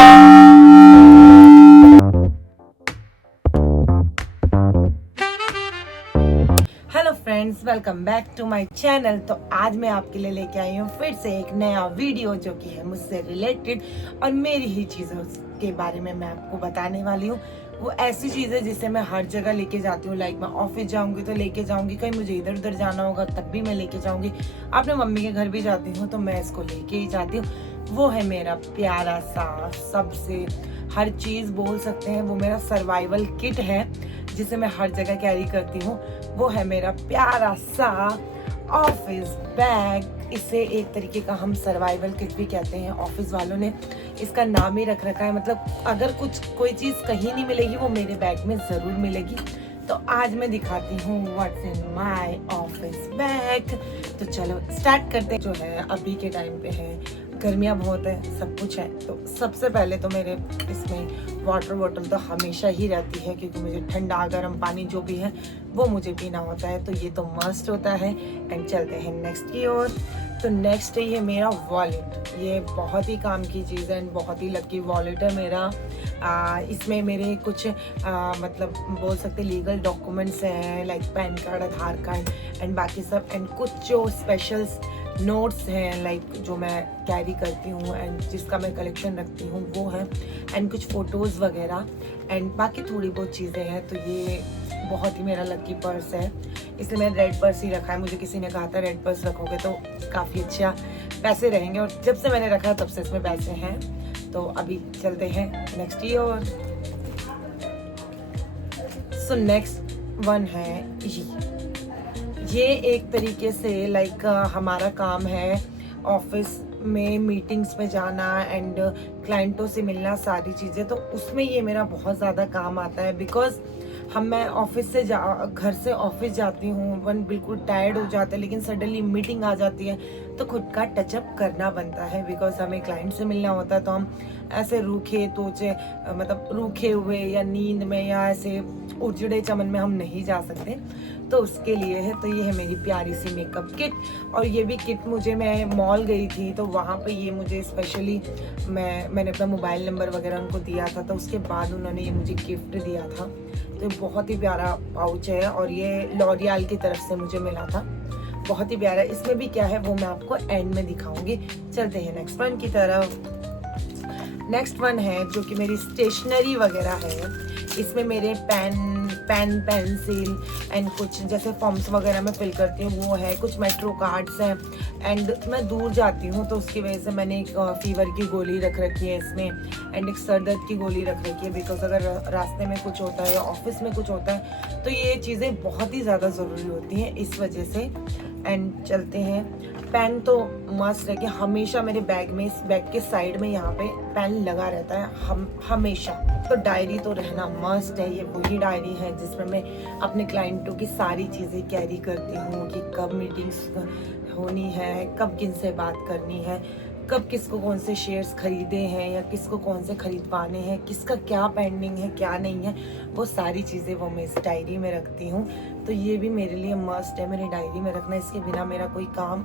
Hello friends, welcome back to my channel. तो आज मैं आपके लिए लेके आई हूँ फिर से एक नया वीडियो जो कि है मुझसे रिलेटेड और मेरी ही चीज़ों के बारे में मैं आपको बताने वाली हूँ। वो ऐसी चीज़ है जिसे मैं हर जगह लेके जाती हूँ। लाइक मैं ऑफिस जाऊँगी तो लेके जाऊँगी, कहीं मुझे इधर उधर जाना होगा तब भी मैं लेके जाऊँगी, अपने मम्मी के घर भी जाती हूँ तो मैं इसको लेके ही जाती हूँ। वो है मेरा प्यारा सा, सबसे हर चीज़ बोल सकते हैं, वो मेरा सर्वाइवल किट है जिसे मैं हर जगह कैरी करती हूँ। वो है मेरा प्यारा सा ऑफिस बैग। इसे एक तरीके का हम सर्वाइवल किट भी कहते हैं। ऑफिस वालों ने इसका नाम ही रख रखा है। मतलब अगर कोई चीज़ कहीं नहीं मिलेगी वो मेरे बैग में ज़रूर मिलेगी। तो आज मैं दिखाती हूँ what's in my office bag. तो चलो स्टार्ट करते हैं। जो है अभी के टाइम पे है, गर्मियाँ बहुत है, सब कुछ है। तो सबसे पहले तो मेरे इसमें वाटर बॉटल तो हमेशा ही रहती है, क्योंकि मुझे ठंडा गर्म पानी जो भी है वो मुझे पीना होता है, तो ये तो मस्ट होता है। एंड चलते हैं नेक्स्ट की ओर। तो नेक्स्ट है ये मेरा वॉलेट। ये बहुत ही काम की चीज़ है एंड बहुत ही लकी वॉलेट है मेरा। इसमें मेरे कुछ मतलब बोल सकते लीगल डॉक्यूमेंट्स हैं, like pan card, Aadhaar card and बाकी सब, एंड कुछ जो स्पेशल नोट्स हैं लाइक जो मैं कैरी करती हूँ एंड जिसका मैं कलेक्शन रखती हूँ वो है, एंड कुछ फ़ोटोज़ वगैरह एंड बाकी थोड़ी बहुत चीज़ें हैं। तो ये बहुत ही मेरा लकी पर्स है, इसलिए मैंने रेड पर्स ही रखा है। मुझे किसी ने कहा था रेड पर्स रखोगे तो काफ़ी अच्छा पैसे रहेंगे, और जब से मैंने रखा तब से इसमें पैसे हैं। तो अभी चलते हैं नेक्स्ट की ओर। सो नेक्स्ट वन है ये एक तरीके से लाइक हमारा काम है ऑफिस में मीटिंग्स में जाना एंड क्लाइंटों से मिलना, सारी चीज़ें। तो उसमें ये मेरा बहुत ज़्यादा काम आता है, बिकॉज मैं ऑफिस से घर से ऑफिस जाती हूँ, वन बिल्कुल टायर्ड हो जाता है, लेकिन सडनली मीटिंग आ जाती है तो खुद का टचअप करना बनता है, बिकॉज हमें क्लाइंट से मिलना होता है। तो हम ऐसे रूखे तोचे मतलब रूखे हुए या नींद में या ऐसे उजड़े चमन में हम नहीं जा सकते, तो उसके लिए है। तो ये है मेरी प्यारी सी मेकअप किट। और ये भी किट मुझे, मैं मॉल गई थी तो वहाँ पे ये मुझे स्पेशली मैंने अपना मोबाइल नंबर वगैरह उनको दिया था, तो उसके बाद उन्होंने ये मुझे गिफ्ट दिया था। तो बहुत ही प्यारा पाउच है और ये लॉरियल की तरफ से मुझे मिला था, बहुत ही प्यारा। इसमें भी क्या है वो मैं आपको एंड में दिखाऊंगी। चलते हैं नेक्स्ट वन की तरफ। नेक्स्ट वन है जो कि मेरी स्टेशनरी वगैरह है। इसमें मेरे पेन पेंसिल एंड कुछ जैसे फॉर्म्स वगैरह मैं फिल करती हूँ वो है, कुछ मेट्रो कार्ड्स हैं एंड मैं दूर जाती हूँ तो उसकी वजह से मैंने एक फीवर की गोली रख रखी है इसमें एंड एक सर दर्द की गोली रख रखी है, बिकॉज अगर रास्ते में कुछ होता है या ऑफिस में कुछ होता है तो ये चीज़ें बहुत ही ज़्यादा ज़रूरी होती हैं इस वजह से। एंड चलते हैं, पेन तो मस्त है कि हमेशा मेरे बैग में, इस बैग के साइड में यहाँ पे पेन लगा रहता है हमेशा। तो डायरी तो रहना मस्ट है। ये वही डायरी है जिसमें मैं अपने क्लाइंटों की सारी चीज़ें कैरी करती हूँ कि कब मीटिंग्स होनी है, कब किन से बात करनी है, कब किसको कौन से शेयर्स खरीदे हैं या किसको कौन से खरीदवाने हैं, किसका क्या पेंडिंग है क्या नहीं है, वो सारी चीज़ें वो मैं इस डायरी में रखती हूँ। तो ये भी मेरे लिए मस्ट है मेरी डायरी में रखना। इसके बिना मेरा कोई काम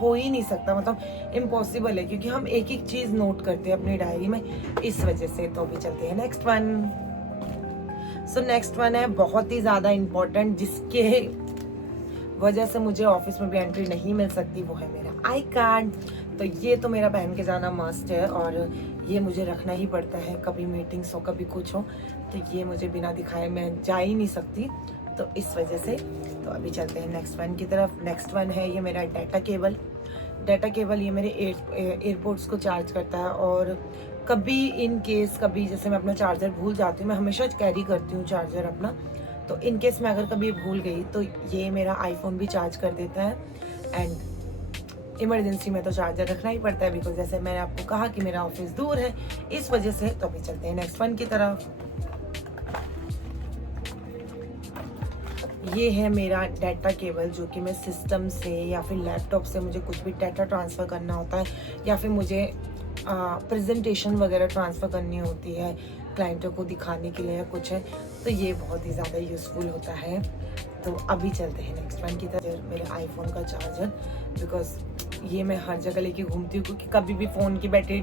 हो ही नहीं सकता, मतलब इम्पॉसिबल है, क्योंकि हम एक एक चीज़ नोट करते हैं अपनी डायरी में, इस वजह से। तो अभी चलते हैं next one. So next one है बहुत ही ज़्यादा इम्पोर्टेंट, जिसके वजह से मुझे ऑफिस में भी एंट्री नहीं मिल सकती, वो है मेरा आई कार्ड। तो ये तो मेरा पहन के जाना मस्ट है और ये मुझे रखना ही पड़ता है, कभी मीटिंग्स हो कभी कुछ हो तो ये मुझे बिना दिखाए मैं जा ही नहीं सकती, तो इस वजह से। तो अभी चलते हैं नेक्स्ट वन की तरफ। नेक्स्ट वन है ये मेरा डाटा केबल। डाटा केबल ये मेरे एयरपोर्ट्स को चार्ज करता है, और कभी इन केस कभी जैसे मैं अपना चार्जर भूल जाती हूँ, मैं हमेशा कैरी करती हूँ चार्जर अपना, तो इन केस मैं अगर कभी भूल गई तो ये मेरा आईफोन भी चार्ज कर देता है। एंड इमरजेंसी में तो चार्जर रखना ही पड़ता है, बिकॉज जैसे मैंने आपको कहा कि मेरा ऑफिस दूर है, इस वजह से। तो अभी चलते हैं नेक्स्ट वन की तरफ। ये है मेरा डाटा केबल, जो कि मैं सिस्टम से या फिर लैपटॉप से मुझे कुछ भी डाटा ट्रांसफ़र करना होता है या फिर मुझे प्रेजेंटेशन वगैरह ट्रांसफ़र करनी होती है क्लाइंटों को दिखाने के लिए या कुछ है, तो ये बहुत ही ज़्यादा यूज़फुल होता है। तो अभी चलते हैं नेक्स्ट वन की तरफ। मेरे आईफोन का चार्जर, बिकॉज ये मैं हर जगह लेके घूमती हूँ, क्योंकि कभी भी फ़ोन की बैटरी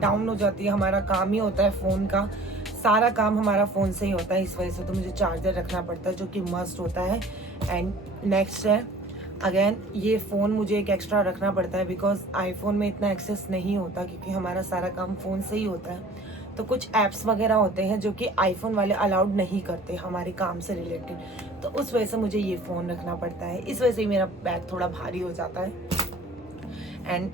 डाउन हो जाती है। हमारा काम ही होता है फ़ोन का, सारा काम हमारा फ़ोन से ही होता है, इस वजह से तो मुझे चार्जर रखना पड़ता है जो कि मस्ट होता है। एंड नेक्स्ट है अगेन ये फ़ोन मुझे एक एक्स्ट्रा रखना पड़ता है बिकॉज आईफोन में इतना एक्सेस नहीं होता क्योंकि हमारा सारा काम फ़ोन से ही होता है। तो कुछ ऐप्स वगैरह होते हैं जो कि आईफोन वाले अलाउड नहीं करते हमारे काम से रिलेटेड, तो उस वजह से मुझे ये फ़ोन रखना पड़ता है। इस वजह से ही मेरा बैग थोड़ा भारी हो जाता है। एंड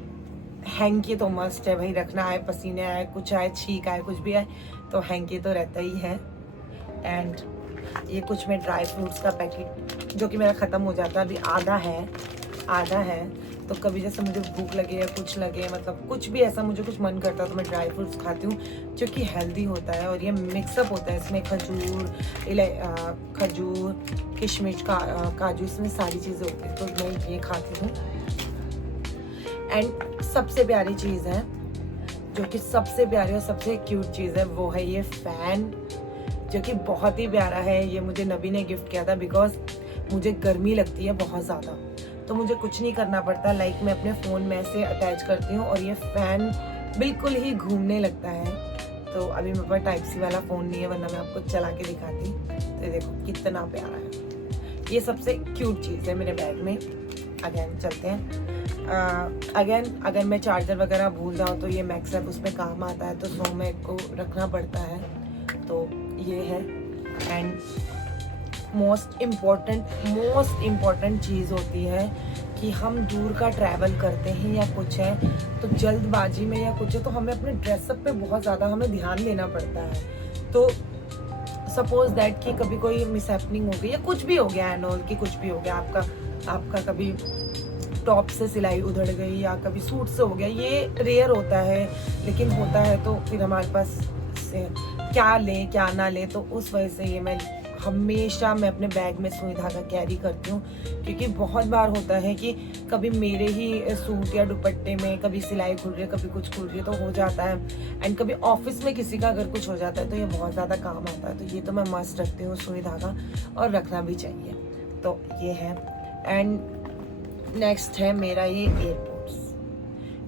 हैंकी तो मस्ट है भाई, रखना आए, पसीने आए, कुछ आए, छींक आए, कुछ भी आए, तो हैंकी तो रहता ही है। एंड ये कुछ में ड्राई फ्रूट्स का पैकेट जो कि मेरा ख़त्म हो जाता है, अभी आधा है। तो कभी जैसे मुझे भूख लगे या कुछ लगे, मतलब कुछ भी ऐसा मुझे कुछ मन करता है तो मैं ड्राई फ्रूट्स खाती हूँ जो कि हेल्दी होता है। और ये मिक्सअप होता है, इसमें खजूर, किशमिश, काजू, इसमें सारी चीज़ें होती हैं, तो मैं ये खाती हूँ। एंड सबसे प्यारी चीज़ है, जो कि सबसे प्यारी और सबसे क्यूट चीज़ है, वो है ये फ़ैन जो कि बहुत ही प्यारा है। ये मुझे नबी ने गिफ्ट किया था बिकॉज मुझे गर्मी लगती है बहुत ज़्यादा, तो मुझे कुछ नहीं करना पड़ता, लाइक मैं अपने फ़ोन में से अटैच करती हूँ और ये फ़ैन बिल्कुल ही घूमने लगता है। तो अभी मेरे पास टाइप सी वाला फ़ोन नहीं है, वरना मैं आपको चला के दिखाती। तो देखो कितना प्यारा है, ये सबसे क्यूट चीज़ है मेरे बैग में। अगेन चलते हैं। अगेन अगर मैं चार्जर वगैरह भूल जाऊँ तो ये मैक्सअप उसमें काम आता है, तो सो में को रखना पड़ता है, तो ये है। एंड मोस्ट इम्पॉर्टेंट चीज़ होती है कि हम दूर का ट्रैवल करते हैं या कुछ है, तो जल्दबाजी में या कुछ है तो हमें अपने ड्रेसअप पे बहुत ज़्यादा हमें ध्यान देना पड़ता है। तो सपोज दैट कि कभी कोई मिसहैपनिंग हो गई या कुछ भी हो गया एंड ऑल, कि कुछ भी हो गया, आपका कभी टॉप से सिलाई उधड़ गई या कभी सूट से हो गया, ये रेयर होता है लेकिन होता है, तो फिर हमारे पास से क्या लें क्या ना लें, तो उस वजह से ये मैं अपने बैग में सुई धागा कैरी करती हूँ। क्योंकि बहुत बार होता है कि कभी मेरे ही सूट या दुपट्टे में कभी सिलाई खुल रही है, कभी कुछ खुल रही है, तो हो जाता है। एंड कभी ऑफिस में किसी का अगर कुछ हो जाता है तो ये बहुत ज़्यादा काम आता है, तो ये तो मैं मस्ट रखती हूँ सुई धागा, और रखना भी चाहिए। तो ये है। एंड नेक्स्ट है मेरा ये एयरपोर्ट्स,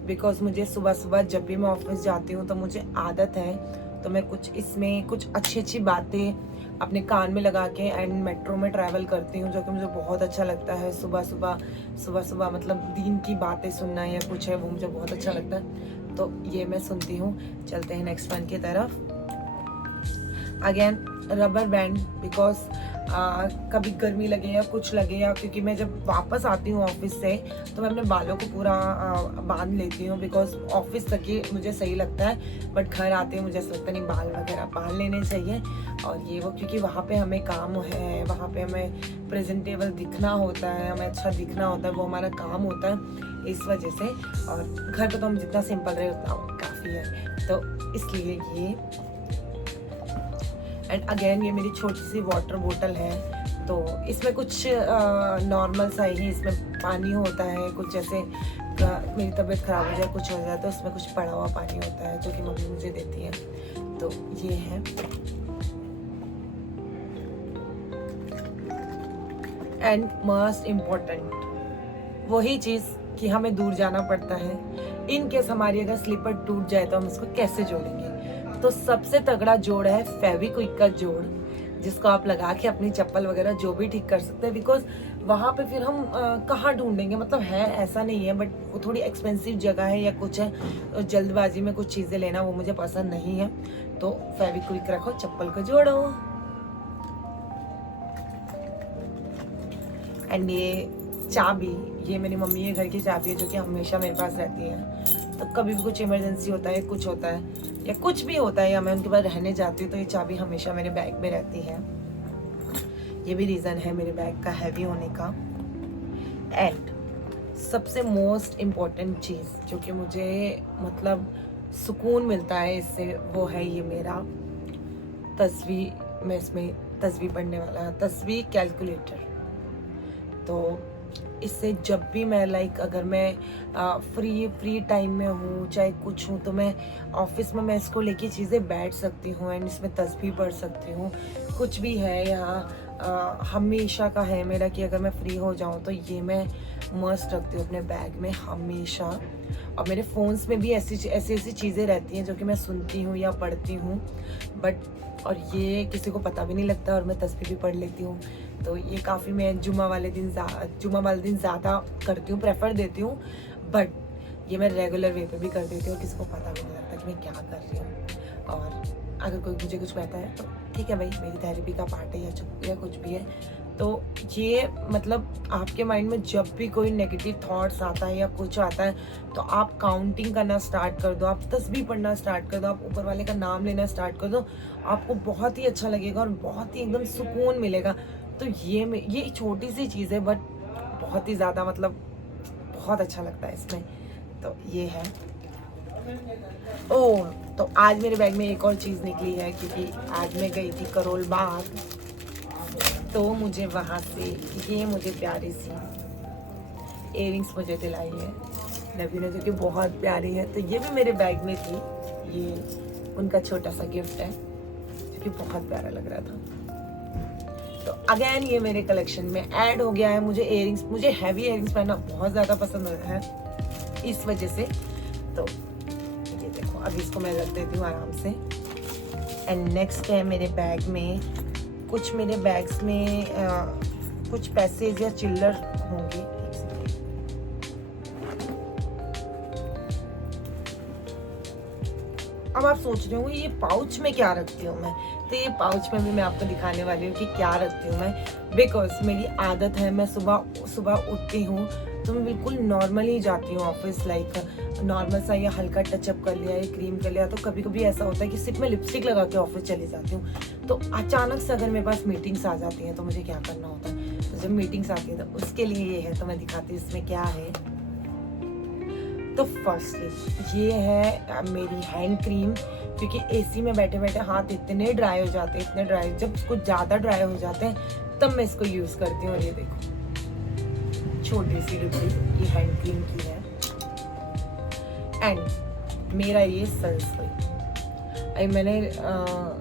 बिकॉज मुझे सुबह सुबह जब भी मैं ऑफिस जाती हूँ तो मुझे आदत है, तो मैं कुछ इसमें कुछ अच्छी बातें अपने कान में लगा के एंड मेट्रो में ट्रैवल करती हूँ, जो कि मुझे बहुत अच्छा लगता है। सुबह सुबह मतलब दिन की बातें सुनना या कुछ है, वो मुझे बहुत अच्छा लगता है, तो ये मैं सुनती हूँ। चलते हैं नेक्स्ट वन की तरफ। अगेन रबर बैंड, बिकॉज कभी गर्मी लगे या कुछ लगे, या क्योंकि मैं जब वापस आती हूँ ऑफिस से तो मैं अपने बालों को पूरा बांध लेती हूँ, बिकॉज ऑफिस तक ही मुझे सही लगता है, बट घर आते हैं मुझे ऐसा लगता नहीं, बाल वगैरह बांध लेने चाहिए। और ये वो क्योंकि वहाँ पे हमें काम है, वहाँ पे हमें प्रेजेंटेबल दिखना होता है, हमें अच्छा दिखना होता है, वो हमारा काम होता है, इस वजह से। और घर पे तो हम जितना सिंपल रहे उतना काफ़ी है, तो इसलिए ये। एंड अगेन ये मेरी छोटी सी वाटर बोतल है, तो इसमें कुछ नॉर्मल सा ही, इसमें पानी होता है, कुछ जैसे मेरी तबीयत ख़राब हो जाए, कुछ हो जाए, तो इसमें कुछ पड़ा हुआ पानी होता है जो कि मम्मी मुझे देती है, तो ये है। एंड मोस्ट इम्पॉर्टेंट वही चीज़ कि हमें दूर जाना पड़ता है, इन केस हमारी अगर स्लीपर टूट जाए तो हम उसको कैसे जोड़ेंगे। तो सबसे तगड़ा जोड़ है फेविक्विक का जोड़, जिसको आप लगा के अपनी चप्पल वगैरह जो भी ठीक कर सकते हैं, बिकॉज वहाँ पे फिर हम कहाँ ढूंढेंगे, मतलब है ऐसा नहीं है, बट वो थोड़ी एक्सपेंसिव जगह है या कुछ है, तो जल्दबाजी में कुछ चीज़ें लेना वो मुझे पसंद नहीं है, तो फेविक्विक रखो, चप्पल को जोड़ो। एंड ये चाबी, ये मेरी मम्मी के घर की चाबी है जो कि हमेशा मेरे पास रहती है, तो कभी भी कुछ इमरजेंसी होता है, कुछ होता है या कुछ भी होता है या मैं उनके पास रहने जाती हूँ, तो ये चाबी हमेशा मेरे बैग में रहती है। ये भी रीज़न है मेरे बैग का हैवी होने का। एंड सबसे मोस्ट इम्पॉर्टेंट चीज़ जो कि मुझे मतलब सुकून मिलता है इससे, वो है ये मेरा तस्वीर, मैं इसमें तस्वीर पढ़ने वाला तस्वीर कैलकुलेटर। तो इससे जब भी मैं अगर मैं फ्री टाइम में हूँ, चाहे कुछ हूँ, तो मैं ऑफिस में मैं इसको लेके चीज़ें बैठ सकती हूँ एंड इसमें तस्वीर पढ़ सकती हूँ, कुछ भी है यहाँ। हमेशा का है मेरा कि अगर मैं फ्री हो जाऊँ तो ये मैं मस्ट रखती हूँ अपने बैग में हमेशा। और मेरे फ़ोन्स में भी ऐसी चीज़ें रहती हैं जो कि मैं सुनती हूँ या पढ़ती हूँ, बट और ये किसी को पता भी नहीं लगता, और मैं तस्वीर भी पढ़ लेती हूँ। तो ये काफ़ी मैं जुम्मा वाले दिन ज़्यादा करती हूँ, प्रेफर देती हूँ, बट ये मैं रेगुलर वे पे भी कर देती हूँ और किसी को पता भी नहीं लगता कि मैं क्या कर रही हूँ। और अगर कोई मुझे कुछ कहता है तो ठीक है भाई, मेरी थेरेपी का पार्ट है या कुछ भी है। तो ये मतलब आपके माइंड में जब भी कोई नेगेटिव थॉट्स आता है या कुछ आता है, तो आप काउंटिंग करना स्टार्ट कर दो, आप तस्बीह पढ़ना स्टार्ट कर दो, आप ऊपर वाले का नाम लेना स्टार्ट कर दो। आपको बहुत ही अच्छा लगेगा और बहुत ही एकदम सुकून मिलेगा। तो ये छोटी सी चीज़ है, बट बहुत ही ज़्यादा मतलब बहुत अच्छा लगता है इसमें। तो ये है। ओह, तो आज मेरे बैग में एक और चीज़ निकली है, क्योंकि आज मैं गई थी करोल बाग, तो मुझे वहाँ से ये मुझे प्यारी सी इयररिंग्स मुझे दिलाई है नबी ने, जो कि बहुत प्यारी है। तो ये भी मेरे बैग में थी, ये उनका छोटा सा गिफ्ट है जो कि बहुत प्यारा लग रहा था। तो अगेन ये मेरे कलेक्शन में ऐड हो गया है। मुझे हैवी इयररिंग्स पहनना बहुत ज़्यादा पसंद है इस वजह से। तो ये देखो, अभी इसको मैं रख देती हूँ आराम से। एंड नेक्स्ट है मेरे बैग में, कुछ मेरे बैग्स में कुछ पैसे या चिल्लर होंगे। अब आप सोच रहे होंगे ये पाउच में क्या रखती हूँ मैं, तो ये पाउच में भी मैं आपको दिखाने वाली हूँ कि क्या रखती हूँ मैं। बिकॉज मेरी आदत है, मैं सुबह उठती हूँ तो मैं बिल्कुल नॉर्मली जाती हूँ ऑफिस, लाइक नॉर्मल सा या हल्का टचअप कर लिया या क्रीम कर लिया। तो कभी कभी ऐसा होता है कि सिर्फ मैं लिपस्टिक लगा के ऑफिस चली जाती हूँ। तो अचानक से अगर मेरे पास मीटिंग्स आ जाती हैं तो मुझे क्या करना होता है, तो जब मीटिंग्स आती है तो उसके लिए ये है। तो मैं दिखाती हूँ इसमें क्या है। तो फर्स्टली ये है मेरी हैंड क्रीम, क्योंकि एसी में बैठे बैठे हाथ इतने ड्राई हो जाते हैं, इतने ड्राई, जब कुछ ज़्यादा ड्राई हो जाते हैं तब मैं इसको यूज़ करती हूँ। ये देखो, छोटी सी डिब्बी ये हैंड क्रीम की है। एंड मेरा ये सनस्क्रीन, मैंने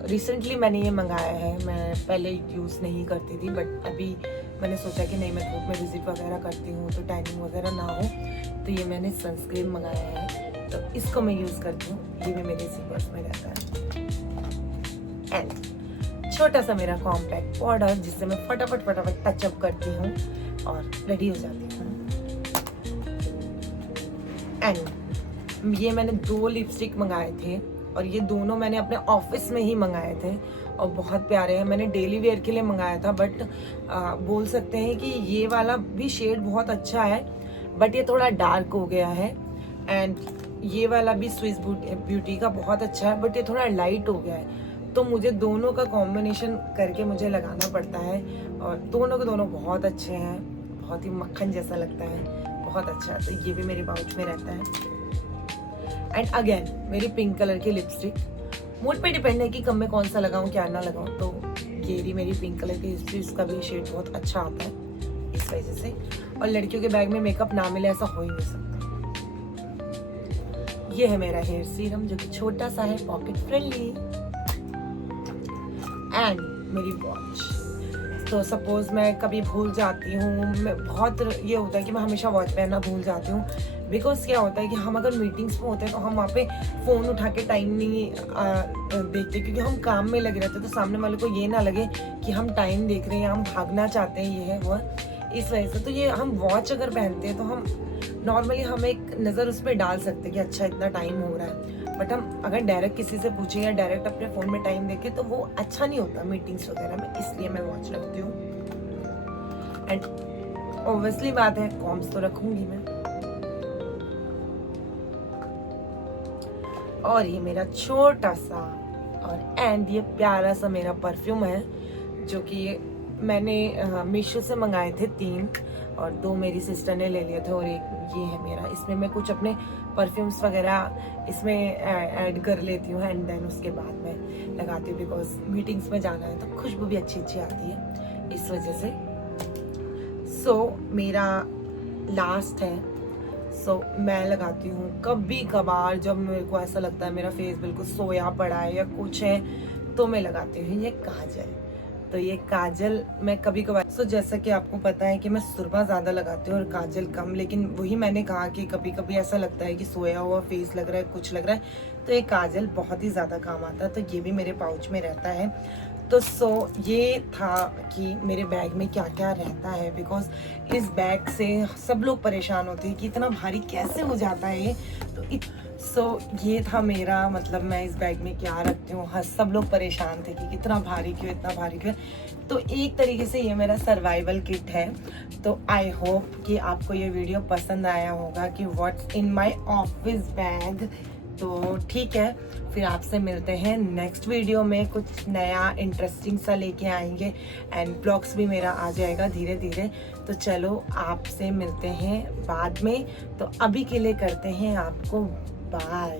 रिसेंटली मैंने ये मंगाया है। मैं पहले यूज़ नहीं करती थी, बट अभी मैंने सोचा कि नहीं, मैं धूप में विजिट वगैरह करती हूँ तो टैनिंग वगैरह ना हो, तो ये मैंने सनस्क्रीन मंगाया है। तो इसको मैं यूज़ करती हूँ, ये भी मेरे इसी पर्स में रहता है। एंड छोटा सा मेरा कॉम्पैक्ट पाउडर, जिससे मैं फटाफट टचअप करती हूँ और रेडी हो जाती हूँ। एंड ये मैंने 2 लिपस्टिक मंगाए थे, और ये दोनों मैंने अपने ऑफिस में ही मंगाए थे और बहुत प्यारे हैं। मैंने डेली वेयर के लिए मंगाया था, बट बोल सकते हैं कि ये वाला भी शेड बहुत अच्छा है, बट ये थोड़ा डार्क हो गया है। एंड ये वाला भी स्विस ब्यूटी का बहुत अच्छा है, बट ये थोड़ा लाइट हो गया है। तो मुझे दोनों का कॉम्बिनेशन करके मुझे लगाना पड़ता है, और दोनों के दोनों बहुत अच्छे हैं, बहुत ही मक्खन जैसा लगता है, बहुत अच्छा है। तो ये भी मेरे पाउच में रहता है। एंड अगेन मेरी पिंक कलर की लिपस्टिक, मूड पे डिपेंड है कि कब मैं कौन सा लगाऊं क्या ना लगाऊं। तो ये रही मेरी पिंक कलर की लिपस्टिक, इसका भी शेड बहुत अच्छा आता है इस वजह से। और लड़कियों के बैग में मेकअप ना मिले ऐसा हो ही नहीं सकता। ये है मेरा हेयर सीरम, जो कि छोटा सा है, पॉकेट फ्रेंडली। एंड मेरी वॉच, तो सपोज मैं कभी भूल जाती हूँ, मैं बहुत ये होता है कि मैं हमेशा वॉच पहनना भूल जाती हूँ। बिकॉज क्या होता है कि हम अगर मीटिंग्स में होते हैं तो हम वहाँ पे फ़ोन उठा के टाइम नहीं देखते, क्योंकि हम काम में लगे रहते हैं। तो सामने वाले को ये ना लगे कि हम टाइम देख रहे हैं या हम भागना चाहते हैं, ये है वो, इस वजह से। तो ये हम वॉच अगर पहनते हैं तो हम नॉर्मली हम एक नज़र उस पर डाल सकते हैं कि अच्छा इतना टाइम हो रहा है। बट हम अगर डायरेक्ट किसी से पूछें या डायरेक्ट अपने फ़ोन में टाइम देखें तो वो अच्छा नहीं होता मीटिंग्स वगैरह में, इसलिए मैं वॉच रखती हूँ। एंड ऑब्वियसली बात है, कॉम्स तो रखूंगी मैं। और ये मेरा छोटा सा और एंड ये प्यारा सा मेरा परफ्यूम है, जो कि ये मैंने मीशो से मंगाए थे 3, और 2 मेरी सिस्टर ने ले लिए थे, और एक ये है मेरा। इसमें मैं कुछ अपने परफ्यूम्स वगैरह इसमें ऐड कर लेती हूँ, एंड देन उसके बाद मैं लगाती हूँ, बिकॉज मीटिंग्स में जाना है तो खुशबू भी अच्छी आती है इस वजह से। सो मेरा लास्ट है, सो मैं लगाती हूँ कभी कभार जब मेरे को ऐसा लगता है मेरा फेस बिल्कुल सोया पड़ा है या कुछ है, तो मैं लगाती हूँ ये काजल। तो तो ये काजल मैं कभी कभार जैसा कि आपको पता है कि मैं सुरमा ज़्यादा लगाती हूँ और काजल कम, लेकिन वही मैंने कहा कि कभी कभी ऐसा लगता है कि सोया हुआ फेस लग रहा है, कुछ लग रहा है, तो ये काजल बहुत ही ज़्यादा काम आता है। तो ये भी मेरे पाउच में रहता है। तो ये था कि मेरे बैग में क्या क्या रहता है, बिकॉज इस बैग से सब लोग परेशान होते हैं कि इतना भारी कैसे हो जाता है ये। तो ये था मेरा, मतलब मैं इस बैग में क्या रखती हूँ। हाँ, सब लोग परेशान थे कि कितना भारी क्यों, इतना भारी क्यों। तो एक तरीके से ये मेरा सर्वाइवल किट है। तो आई होप कि आपको ये वीडियो पसंद आया होगा कि what's in my office bag. तो ठीक है, फिर आपसे मिलते हैं नेक्स्ट वीडियो में, कुछ नया इंटरेस्टिंग सा लेके आएंगे एंड ब्लॉग्स भी मेरा आ जाएगा धीरे धीरे। तो चलो आपसे मिलते हैं बाद में, तो अभी के लिए करते हैं आपको बाय।